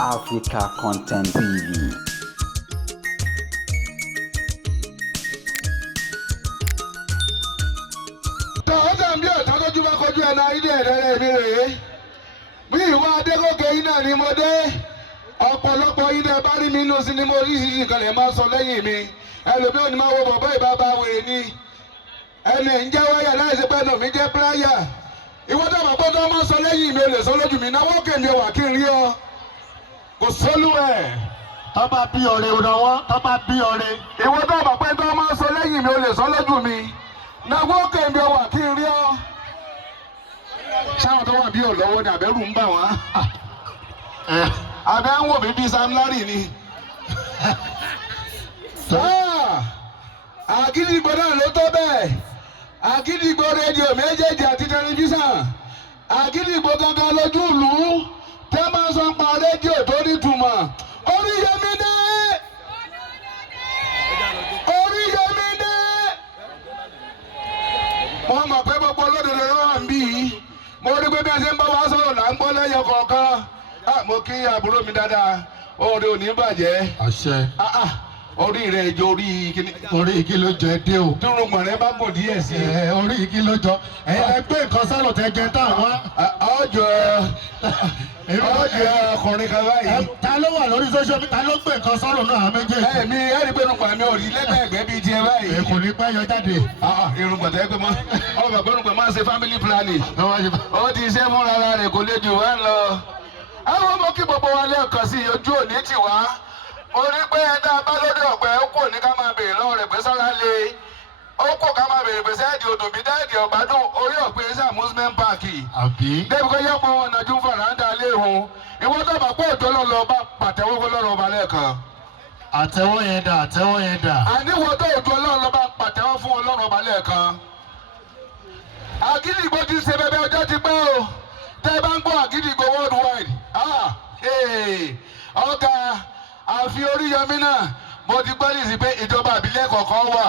Africa Content TV. Muyiwa Adegoke yìí náà ni mo dé. Ọ̀pọ̀lọpọ̀ yìí náà bá rí mi nínú sinimá oríṣiríṣi nǹkan lè máa sọ lẹ́yìn mi. Ẹlòmíì ò ní máa wo bọ̀bọ́ ìbábá wèrè ni. Ẹni ń jẹ́ wáyà láì ṣe pẹ́ náà mi jẹ́ píráyà. Ìwọ tó bá gbọ́dọ̀ máa sọ lẹ́yìn mi ò lè sọ lójú mi. Náwó kèmí wà kí n rí ọ. Kò sólú ẹ̀. Tọ́ba bí ọ̀rẹ́ ọ̀nà wọn, tọ́ba bí ọ̀rẹ́. Ìwọ tó bá pẹ́ tó máa sọ lẹ́yìn mi ò lè sọ lójú mi. Náwó kèmí wà kí n rí ọ. Sáwọn tó wà bí olówó ni àbẹ́rù ń bà wọ́n. Àbẹ́ ń wò mí bí Sam Larry ni. Àgídìgbò náà ló tó bẹ́ẹ̀. Àgídìgbò rédíò méjèèjì àti tẹlifíṣàn. Àgídìgbò gangan lójú ìlú. Tẹ́ máa sọ pa rédíò tó ní túmọ̀. Oriyomi dé. Oriyomi dé. Wọ́n mọ̀ pé gbogbo olódodo ló wà ń bí yìí. Mo rí pé bí a ṣe ń bá wa sọ̀rọ̀ là ń gbọ́ lẹ́yọ kọ̀ọ̀kan. Mo kí àbúrò mi dáadáa. Oore ò ní bàjẹ́. Àṣẹ. Orí rẹ̀ jọ orí kíní. Orí igi ló jẹ dé o. Dúrùngbọ̀n rẹ̀ bá bò díẹ̀ sí. Orí igi ló jọ. Ẹ gbé nǹkan sálọ tẹ jẹ táwọn. Ọjọ́ ọkùnrin kan báyìí. Ta ló wà lórí social media? Ta ló gbé nǹkan sálọ náà àwọn méjèèjì? Mi ẹ̀rí pé irùngbọ̀n mi ò rí lẹ́gbẹ̀ẹ́gbẹ́ bíi tiẹ̀ báyìí. Kò ní pẹ́ yọ jáde. Irùngbọ̀n tẹ́ pé mọ́. Ọmọ ìgbọ́nùgbọ̀n máa ń ṣe family planning. Ó ti ṣe fún rárá rẹ̀ kò lè jù wá lọ. Àwọn ọmọ kí gbogbo wa lẹ́ẹ̀kan sí ojú òní tì wá. Mo rí pé ẹ̀dá bá lórí ọ̀pẹ ó kò ní ká máa béèrè lọ́wọ́ rẹ̀ pé sọ́lá le. Ó kò ká máa béèrè pé sẹ́ẹ̀dì odò bí dáàdì ọ̀gbádùn orí ọ̀pẹ ẹ̀sà amusement park. Débi kó yẹ pé wọn nàjú fàràǹdà léhùn. Ìwọ́n tó bá pọ̀ òjò lọ́lọ́ bá pàtẹ́wọ́ fún lọ́rọ̀ ọba lẹ́ẹ̀kan. Àtẹ́wọ́ yẹn dà, àtẹ́wọ́ yẹn dà. Àníwọ̀ tó òjò lọ́lọ́ bá pàtẹ́wọ́ fún ọlọ́rọ̀ ọba lẹ́ẹ̀kan. Àgídìgbò ti ṣe bẹbẹ ọjọ́ ti pẹ́ o. Tẹ́ bá ń gbọ́ Àgídìgbò worldwide. Ọ̀gá àfi Oriyomi náà mo ti gbọ́ nísìsiyìí pé ìjọba àbílẹ̀ kọ̀ọ̀kan wà.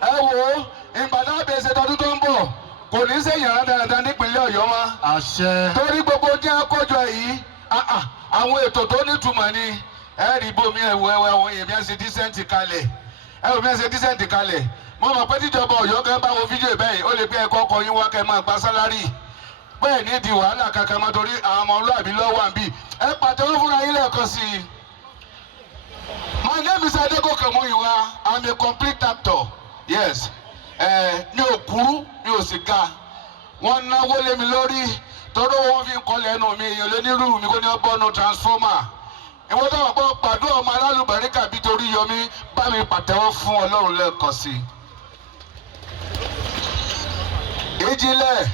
Ẹ wo ìgbàdàn àbẹ̀ṣẹ̀ tọdún tó ń bọ̀ kò ní sẹ́yìn rádaràdà nípínlẹ̀ Ọ̀yọ́ mọ́. Àṣẹ. Torí gbogbo tí a kójọ yìí àwọn ètò tó nítumọ̀ ni ẹ rí bomi ẹ̀wọ̀ èmi ẹ̀ ṣe dísẹ́ǹtì kalẹ̀ mi ẹ̀ ṣe dísẹ́ǹtì kalẹ̀ mo mọ̀ pé tíjọba Ọ̀yọ́ kan bá wo fídíò bẹ́ẹ̀ ó lè gbé ẹ̀kọ́ ọkọ̀ yín wá kẹ́ máa gba sálárì bẹ́ẹ̀ ní di wàhálà kankan mọ́ torí àwọn ọmọ olóàbí lọ́wọ́ àbí ẹ pàtẹ́wọ́ fúnra yín lẹ́ẹ̀kan sí i. My name is Adegoke Muyiwa. I'm a complete actor. Yes. Mi ò kúrú, mi ò sì ga. Wọ́n náwó lé mi lórí. Torí wọ́n fi ń kọ́lẹ̀ ẹnu mi. Èèyàn lé nírú mi kó ní ọgbọ́nù transformer. Ìwọ́n tó wà pọ̀ pàdé ọmọ alálùbáríkà bí torí Yomi bá mi pàtẹ́wọ́ fún Ọlọ́run lẹ́ẹ̀kan sí i. Ìjìnlẹ̀.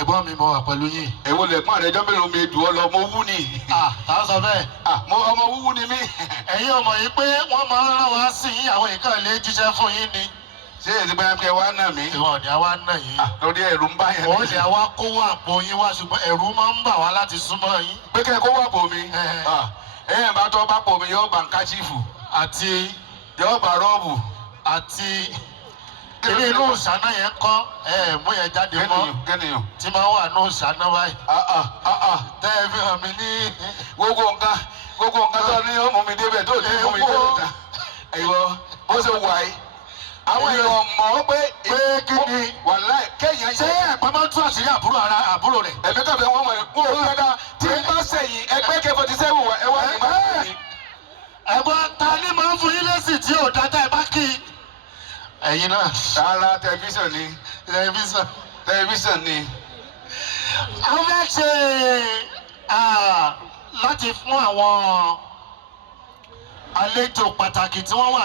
Ẹ̀gbọ́n mi mo wà pẹ̀lú yín. Èwo lẹ̀gbọ́n rẹ̀ jọ́ mélòó mi dùn ọ́ lọ, mo wú ni. Tá a sọ bẹ́ẹ̀. Ọmọ wúwú ni mí. Ẹ̀yin ọmọ yìí pé wọ́n máa ń rán wá sí yín àwọn ìkan ilé jíṣẹ́ fún yín ni. Ṣé èsì pé kẹ́ wá nà mí? Ìwọ̀n ni àwa nà yín. Lórí ẹ̀rù ń bá yẹn. Wọ́n ṣe àwa kó wà pò yín wá ṣùgbọ́n ẹ̀rù máa ń bà wá láti súnmọ́ yín. Pé kẹ́ kó wà pò mi. Ẹ̀yìn bá tọ́ bá pò mi yóò bá ń káchífù. Àti yóò bá rọ́ọ̀bù. Àti ilé inú ìṣáná yẹn kọ́ mú yẹn jáde mọ́. Kẹ́nìyàn. Tí máa wà ní ìṣáná báyìí. Tẹ́ ẹ fi hàn mí ní gbogbo nǹkan tó ní ó mú mi débẹ̀ tó ní mú mi débẹ̀ ta. Ẹ̀yọ́ bó ṣe wà yìí. Àwọn èèyàn mọ̀ ọ́ pé kí ni wàláì kẹ́yìn ṣé ẹ̀pẹ́ máa ń tú àṣírí àbúrò rẹ̀. Ẹ̀mí kàfẹ́ wọn mọ̀ ẹ́ kó o fẹ́ dá tí n bá sẹ̀yìn ẹgbẹ́ K47 wà ẹ wá ní bá mi. Ẹ̀gbọ́n ta ni máa ń fún yín lẹ́sìn tí ò dáadáa ẹ bá kí i. Ẹ̀yin náà. Rárá tẹlifíṣàn ni. Tẹlifíṣàn ni. A fẹ́ ṣe láti fún àwọn àlejò pàtàkì tí wọ́n wà.